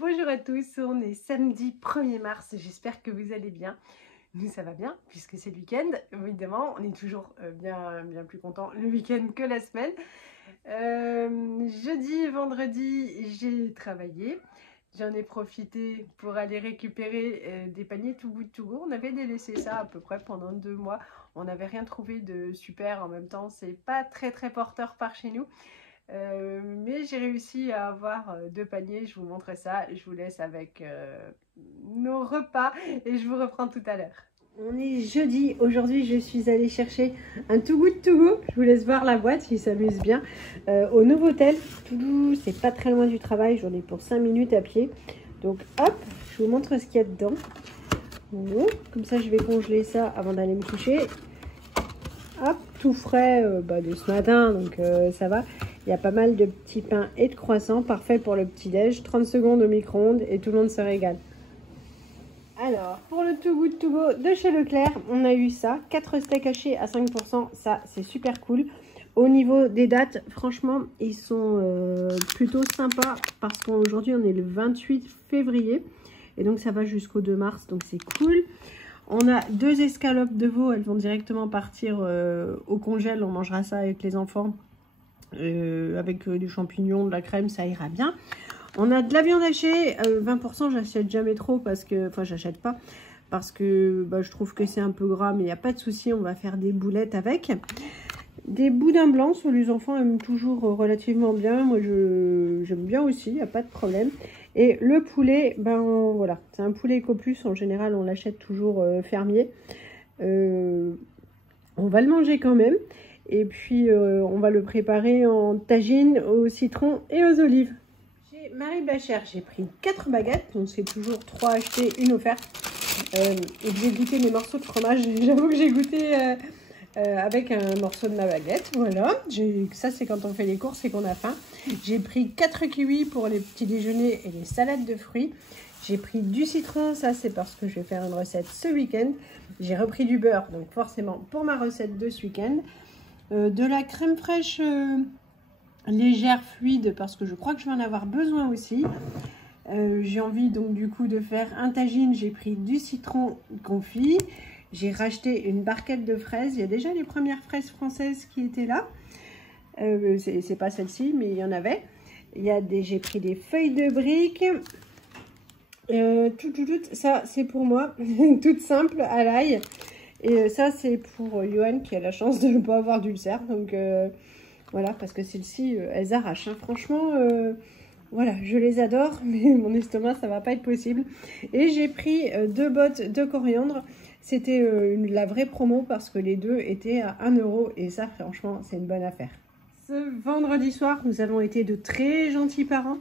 Bonjour à tous, on est samedi 1er mars, j'espère que vous allez bien. Nous ça va bien puisque c'est le week-end, évidemment, on est toujours bien plus content le week-end que la semaine. Jeudi et vendredi j'ai travaillé, j'en ai profité pour aller récupérer des paniers Too Good To Go. On avait délaissé ça à peu près pendant 2 mois, on n'avait rien trouvé de super, en même temps c'est pas très porteur par chez nous. Mais j'ai réussi à avoir 2 paniers, je vous montre ça, je vous laisse avec nos repas et je vous reprends tout à l'heure. On est jeudi, aujourd'hui je suis allée chercher un Too Good To Go, je vous laisse voir la boîte, il s'amuse bien, au Novotel, c'est pas très loin du travail, j'en ai pour 5 minutes à pied, donc hop, je vous montre ce qu'il y a dedans. Bon, comme ça je vais congeler ça avant d'aller me coucher. Hop, tout frais de ce matin, donc ça va. Il y a pas mal de petits pains et de croissants, parfait pour le petit-déj. 30 secondes au micro-ondes et tout le monde se régale. Alors, pour le Too Good To Go de chez Leclerc, on a eu ça. 4 steaks hachés à 5%, ça c'est super cool. Au niveau des dates, franchement, ils sont plutôt sympas parce qu'aujourd'hui on est le 28 février. Et donc ça va jusqu'au 2 mars, donc c'est cool. On a 2 escalopes de veau, elles vont directement partir au congèle. On mangera ça avec les enfants. Avec du champignon, de la crème, ça ira bien. On a de la viande hachée, 20%, j'achète jamais trop parce que, enfin j'achète pas parce que je trouve que c'est un peu gras, mais il n'y a pas de souci, on va faire des boulettes avec. Des boudins blancs, les enfants aiment toujours relativement bien, moi j'aime bien aussi, il n'y a pas de problème. Et le poulet, voilà, c'est un poulet Ecoplus, en général on l'achète toujours fermier. On va le manger quand même. Et puis, on va le préparer en tagine, au citron et aux olives. Chez Marie Bachère, j'ai pris 4 baguettes. Donc, c'est toujours 3 achetées, 1 offerte. Et j'ai goûté mes morceaux de fromage. J'avoue que j'ai goûté avec un morceau de ma baguette. Voilà. Ça, c'est quand on fait les courses et qu'on a faim. J'ai pris 4 kiwis pour les petits déjeuners et les salades de fruits. J'ai pris du citron, ça c'est parce que je vais faire une recette ce week-end. J'ai repris du beurre, donc forcément pour ma recette de ce week-end. De la crème fraîche légère, fluide, parce que je crois que je vais en avoir besoin aussi. J'ai envie donc du coup de faire un tagine. J'ai pris du citron confit. J'ai racheté une barquette de fraises. Il y a déjà les premières fraises françaises qui étaient là. C'est pas celle-ci, mais il y en avait. J'ai pris des feuilles de briques. Ça c'est pour moi, toute simple à l'ail. Et ça, c'est pour Johan qui a la chance de ne pas avoir d'ulcère. Donc, voilà, parce que celles-ci, elles arrachent. Hein. Franchement, voilà, je les adore, mais mon estomac, ça va pas être possible. Et j'ai pris 2 bottes de coriandre. C'était la vraie promo parce que les 2 étaient à 1 €. Et ça, franchement, c'est une bonne affaire. Ce vendredi soir, nous avons été de très gentils parents.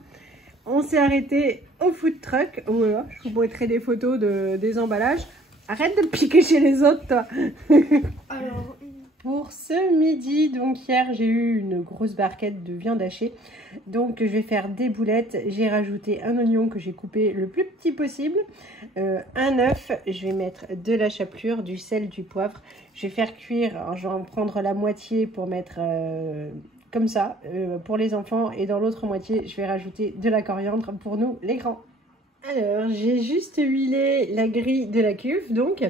On s'est arrêté au food truck. Voilà, je vous mettrai des photos des emballages. Arrête de piquer chez les autres, toi. Alors, pour ce midi, donc hier, j'ai eu une grosse barquette de viande hachée. Donc, je vais faire des boulettes. J'ai rajouté un oignon que j'ai coupé le plus petit possible. Un œuf. Je vais mettre de la chapelure, du sel, du poivre. Je vais faire cuire. Alors, je vais en prendre la moitié pour mettre comme ça pour les enfants. Et dans l'autre moitié, je vais rajouter de la coriandre pour nous, les grands. Alors, j'ai juste huilé la grille de la cuve, donc,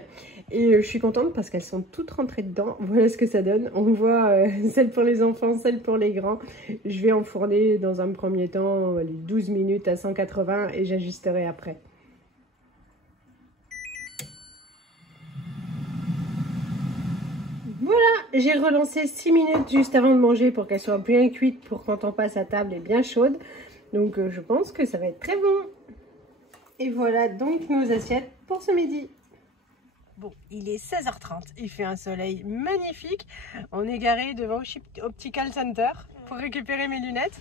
et je suis contente parce qu'elles sont toutes rentrées dedans. Voilà ce que ça donne. On voit celle pour les enfants, celle pour les grands. Je vais enfourner dans un premier temps les 12 minutes à 180 et j'ajusterai après. Voilà, j'ai relancé 6 minutes juste avant de manger pour qu'elle soit bien cuite pour quand on passe à table et bien chaude. Donc, je pense que ça va être très bon. Et voilà donc nos assiettes pour ce midi. Bon, il est 16h30, il fait un soleil magnifique. On est garé devant Optical Center pour récupérer mes lunettes.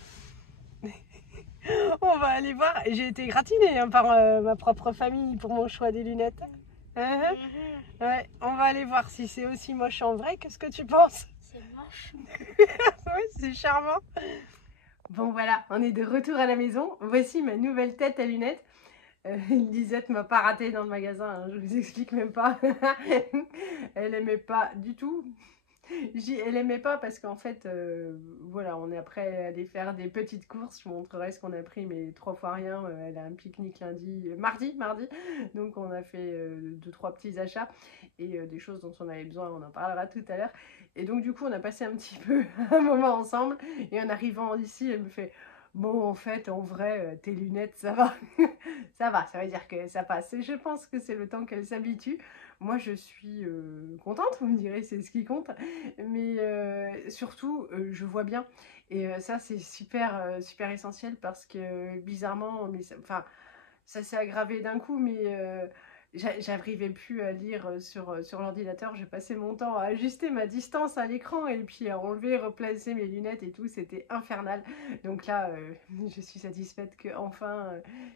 On va aller voir. J'ai été gratinée par ma propre famille pour mon choix des lunettes. Ouais, on va aller voir si c'est aussi moche en vrai. Qu'est-ce que tu penses? C'est moche. Oui, c'est charmant. Bon voilà, on est de retour à la maison. Voici ma nouvelle tête à lunettes. Lisette m'a pas raté dans le magasin, hein, je vous explique même pas. Elle aimait pas du tout. Elle aimait pas parce qu'en fait, voilà, on est après allé faire des petites courses. Je vous montrerai ce qu'on a pris, mais 3 fois rien. Elle a un pique-nique lundi, mardi. Donc on a fait 2-3 petits achats et des choses dont on avait besoin. On en parlera tout à l'heure. Et donc du coup, on a passé un petit peu un moment ensemble. Et en arrivant ici, elle me fait: bon, en fait, en vrai, tes lunettes, ça va. Ça va, ça veut dire que ça passe. Et je pense que c'est le temps qu'elle s'habitue. Moi, je suis contente, vous me direz, c'est ce qui compte. Mais surtout, je vois bien. Et ça, c'est super, super essentiel parce que bizarrement, mais enfin, ça s'est aggravé d'un coup, mais j'arrivais plus à lire sur l'ordinateur. J'ai passé mon temps à ajuster ma distance à l'écran et puis à enlever, replacer mes lunettes et tout. C'était infernal. Donc là, je suis satisfaite que enfin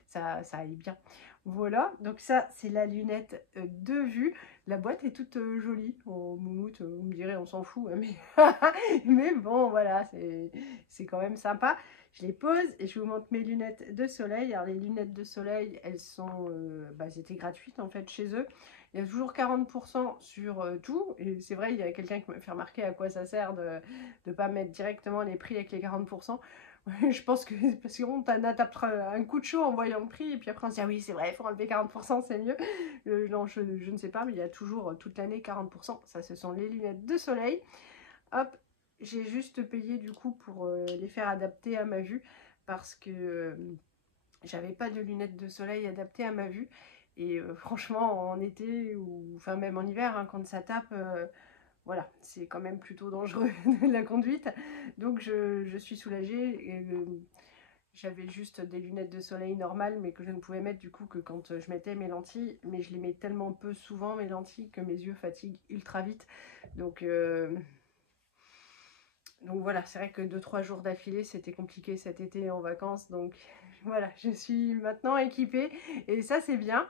ça aille bien. Voilà, donc ça c'est la lunette de vue. La boîte est toute jolie. En moumoute, vous me direz, on s'en fout, hein, mais, mais bon, voilà, c'est quand même sympa. Je les pose et je vous montre mes lunettes de soleil. Alors les lunettes de soleil, elles sont, elles étaient gratuites en fait chez eux. Il y a toujours 40% sur tout. Et c'est vrai, il y a quelqu'un qui m'a fait remarquer à quoi ça sert de ne pas mettre directement les prix avec les 40%. Je pense que parce qu'on tape un coup de chaud en voyant le prix et puis après on se dit ah oui c'est vrai, il faut enlever 40%, c'est mieux. Non, je ne sais pas, mais il y a toujours toute l'année 40%. Ça, ce sont les lunettes de soleil. Hop, j'ai juste payé du coup pour les faire adapter à ma vue parce que j'avais pas de lunettes de soleil adaptées à ma vue. Et franchement, en été ou enfin même en hiver, hein, quand ça tape, voilà, c'est quand même plutôt dangereux de la conduite. Donc je suis soulagée. Et, j'avais juste des lunettes de soleil normales, mais que je ne pouvais mettre du coup que quand je mettais mes lentilles. Mais je les mets tellement peu souvent, mes lentilles, que mes yeux fatiguent ultra vite. Donc voilà, c'est vrai que 2-3 jours d'affilée, c'était compliqué cet été en vacances. Donc voilà, je suis maintenant équipée et ça c'est bien.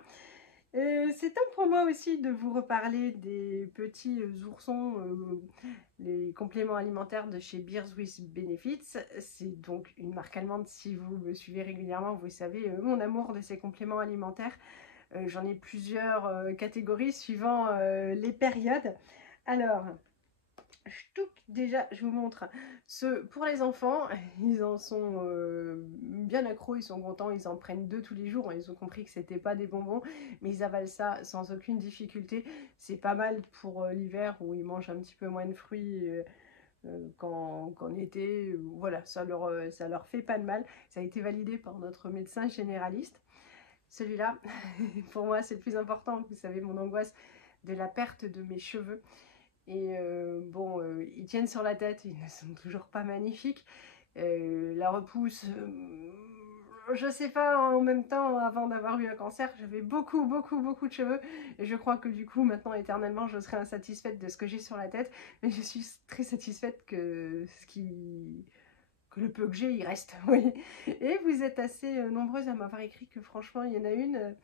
C'est temps pour moi aussi de vous reparler des petits oursons, les compléments alimentaires de chez Beers with Benefits. C'est donc une marque allemande. Si vous me suivez régulièrement, vous savez mon amour de ces compléments alimentaires. J'en ai plusieurs catégories suivant les périodes. Alors, déjà, je vous montre. Ceux pour les enfants, ils en sont bien accros, ils sont contents, ils en prennent 2 tous les jours. Ils ont compris que c'était pas des bonbons, mais ils avalent ça sans aucune difficulté. C'est pas mal pour l'hiver où ils mangent un petit peu moins de fruits qu'en été. Voilà, ça leur fait pas de mal. Ça a été validé par notre médecin généraliste. Celui-là, pour moi, c'est le plus important. Vous savez, mon angoisse de la perte de mes cheveux. Et bon, ils tiennent sur la tête, ils ne sont toujours pas magnifiques. La repousse, je sais pas, en même temps, avant d'avoir eu un cancer, j'avais beaucoup de cheveux. Et je crois que du coup, maintenant, éternellement, je serai insatisfaite de ce que j'ai sur la tête. Mais je suis très satisfaite que que le peu que j'ai, il reste. Oui. Et vous êtes assez nombreuses à m'avoir écrit que franchement, il y en a une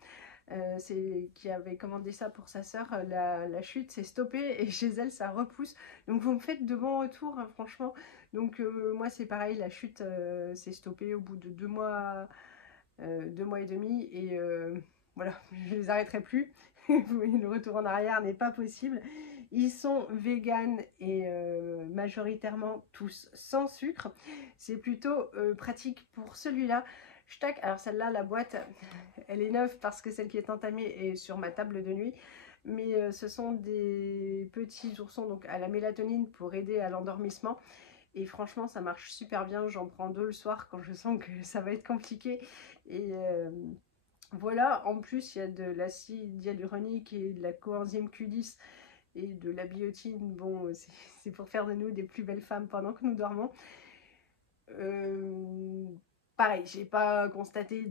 qui avait commandé ça pour sa sœur. La chute s'est stoppée et chez elle ça repousse, donc vous me faites de bons retours, hein, franchement. Donc moi c'est pareil, la chute s'est stoppée au bout de 2 mois et demi et voilà, je les arrêterai plus. Le retour en arrière n'est pas possible. Ils sont véganes et majoritairement tous sans sucre. C'est plutôt pratique pour celui-là. Alors celle-là, la boîte, elle est neuve parce que celle qui est entamée est sur ma table de nuit. Mais ce sont des petits oursons donc à la mélatonine pour aider à l'endormissement. Et franchement, ça marche super bien. J'en prends 2 le soir quand je sens que ça va être compliqué. Et voilà, en plus, il y a de l'acide hyaluronique et de la coenzyme Q10 et de la biotine. Bon, c'est pour faire de nous des plus belles femmes pendant que nous dormons. Pareil, j'ai pas constaté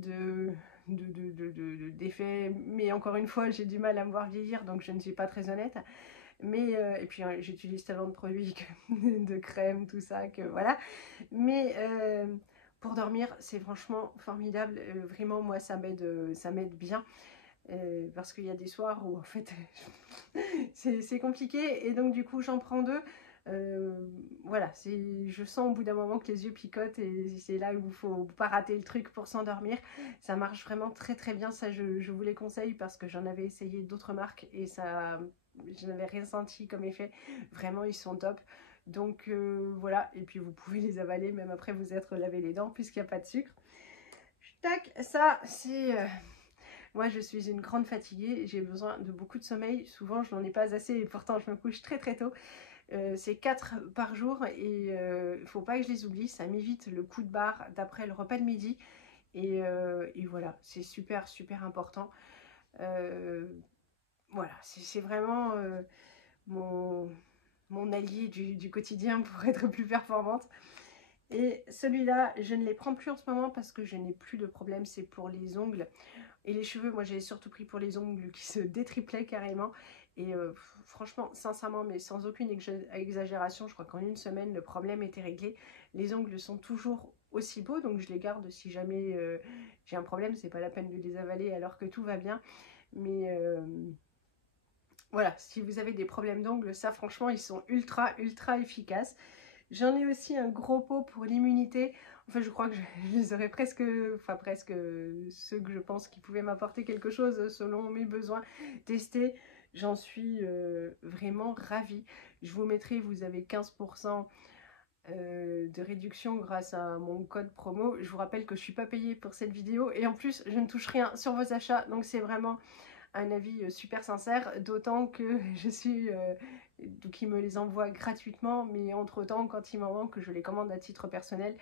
d'effet, mais encore une fois, j'ai du mal à me voir vieillir, donc je ne suis pas très honnête. Mais, et puis j'utilise tellement de produits, de crème, tout ça, que voilà. Mais pour dormir, c'est franchement formidable. Vraiment, moi, ça m'aide bien. Parce qu'il y a des soirs où en fait c'est compliqué et donc du coup j'en prends 2. Voilà, je sens au bout d'un moment que les yeux picotent et c'est là où il faut pas rater le truc pour s'endormir. Ça marche vraiment très très bien, ça je vous les conseille parce que j'en avais essayé d'autres marques et ça je n'avais rien senti comme effet. Vraiment, ils sont top. Donc voilà, et puis vous pouvez les avaler même après vous être lavé les dents puisqu'il n'y a pas de sucre. Tac, ça c'est... Moi je suis une grande fatiguée, j'ai besoin de beaucoup de sommeil. Souvent je n'en ai pas assez et pourtant je me couche très très tôt. C'est 4 par jour et il ne faut pas que je les oublie. Ça m'évite le coup de barre d'après le repas de midi. Et voilà, c'est super super important. Voilà, c'est vraiment mon allié du quotidien pour être plus performante. Et celui-là, je ne les prends plus en ce moment parce que je n'ai plus de problème, c'est pour les ongles. Et les cheveux, moi j'ai surtout pris pour les ongles qui se détriplaient carrément. Et franchement, sincèrement, mais sans aucune exagération, je crois qu'en une semaine, le problème était réglé. Les ongles sont toujours aussi beaux, donc je les garde si jamais j'ai un problème. C'est pas la peine de les avaler alors que tout va bien. Mais voilà, si vous avez des problèmes d'ongles, ça franchement, ils sont ultra, ultra efficaces. J'en ai aussi un gros pot pour l'immunité. Enfin, je crois que je les aurais presque, enfin presque ceux que je pense qui pouvaient m'apporter quelque chose selon mes besoins testés. J'en suis vraiment ravie. Je vous mettrai, vous avez 15% de réduction grâce à mon code promo. Je vous rappelle que je ne suis pas payée pour cette vidéo et en plus, je ne touche rien sur vos achats. Donc, c'est vraiment un avis super sincère, d'autant que je suis qui me les envoie gratuitement, mais entre temps quand il m'en manque je les commande à titre personnel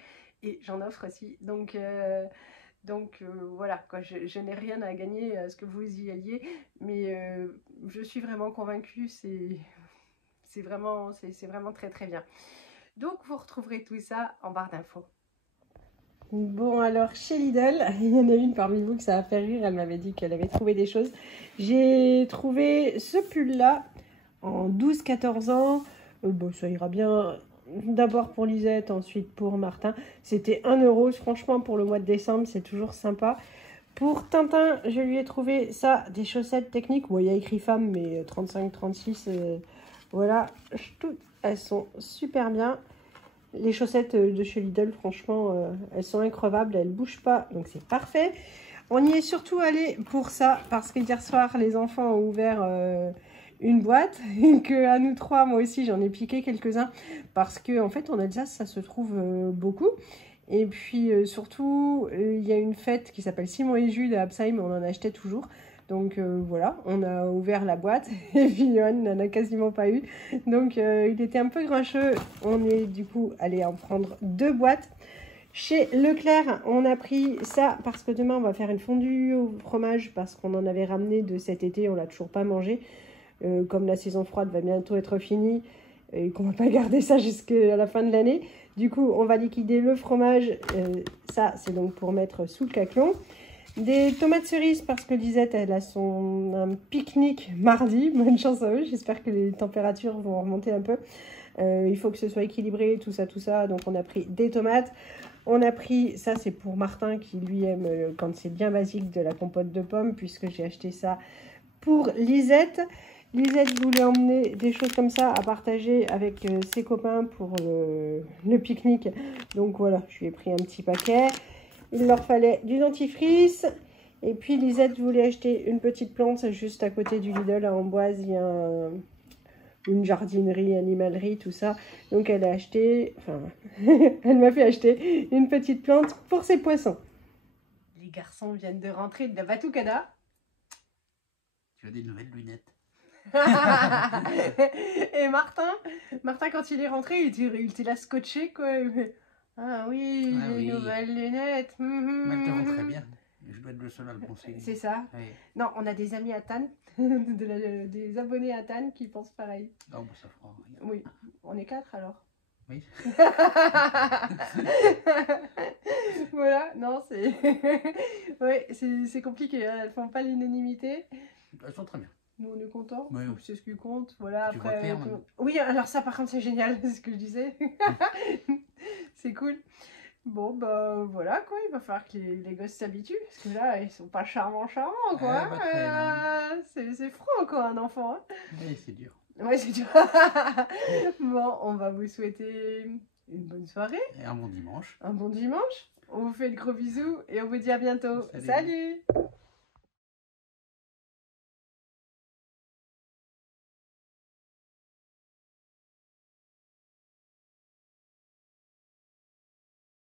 et j'en offre aussi, donc voilà quoi, je n'ai rien à gagner à ce que vous y alliez, mais je suis vraiment convaincue, c'est vraiment très très bien. Donc vous retrouverez tout ça en barre d'infos. Bon, alors chez Lidl, il y en a une parmi vous que ça a fait rire, elle m'avait dit qu'elle avait trouvé des choses. J'ai trouvé ce pull-là en 12-14 ans. Bon, ça ira bien. D'abord pour Lisette, ensuite pour Martin. C'était 1 €, franchement, pour le mois de décembre, c'est toujours sympa. Pour Tintin, je lui ai trouvé ça, des chaussettes techniques. Bon, il y a écrit femme, mais 35-36, voilà. Elles sont super bien. Les chaussettes de chez Lidl, franchement, elles sont increvables, elles ne bougent pas, donc c'est parfait. On y est surtout allé pour ça, parce que hier soir, les enfants ont ouvert une boîte, et que à nous trois, moi aussi, j'en ai piqué quelques-uns, parce qu'en fait, en Alsace, ça se trouve beaucoup. Et puis, surtout, il y a une fête qui s'appelle Simon et Jules à Absheim, on en achetait toujours. Donc voilà, on a ouvert la boîte et puis Johan n'en a quasiment pas eu. Donc il était un peu grincheux. On est du coup allé en prendre 2 boîtes. Chez Leclerc, on a pris ça parce que demain on va faire une fondue au fromage parce qu'on en avait ramené de cet été, on l'a toujours pas mangé. Comme la saison froide va bientôt être finie et qu'on va pas garder ça jusqu'à la fin de l'année. Du coup, on va liquider le fromage. Ça, c'est donc pour mettre sous le caclon. Des tomates cerises parce que Lisette, elle a un pique-nique mardi. Bonne chance à eux. J'espère que les températures vont remonter un peu. Il faut que ce soit équilibré, tout ça, tout ça. Donc, on a pris des tomates. On a pris, ça c'est pour Martin qui lui aime, quand c'est bien basique, de la compote de pommes, puisque j'ai acheté ça pour Lisette. Lisette voulait emmener des choses comme ça à partager avec ses copains pour le pique-nique. Donc voilà, je lui ai pris un petit paquet. Il leur fallait du dentifrice. Et puis Lisette voulait acheter une petite plante juste à côté du Lidl à Amboise. Il y a une jardinerie, animalerie, tout ça. Donc elle a acheté, enfin, elle m'a fait acheter une petite plante pour ses poissons. Les garçons viennent de rentrer de la Batucada. Tu as des nouvelles lunettes. Et Martin, quand il est rentré, il était là scotché, quoi. Ah oui, Ah les oui. nouvelles lunettes. Mais elles te vont très bien. Je dois être le seul à le penser. C'est ça. Oui. Non, on a des amis à Tannes, des abonnés à Tannes qui pensent pareil. Oh, bah, ça fera rien. Oui, on est 4 alors. Oui. Voilà, non, c'est ouais, c'est compliqué, hein. Elles font pas l'unanimité. Elles sont très bien. Nous on est contents, Oui, oui. C'est ce qui compte. Voilà, Tu après. vois clair, Oui, alors ça par contre c'est génial, c'est ce que je disais. C'est cool. Bon, bah voilà quoi, il va falloir que les gosses s'habituent, parce que là ils sont pas charmants, quoi. C'est franc quoi, un enfant. Hein. Oui, c'est dur. Ouais, c'est dur. Bon, on va vous souhaiter une bonne soirée. Et un bon dimanche. Un bon dimanche. On vous fait de gros bisous et on vous dit à bientôt. Salut.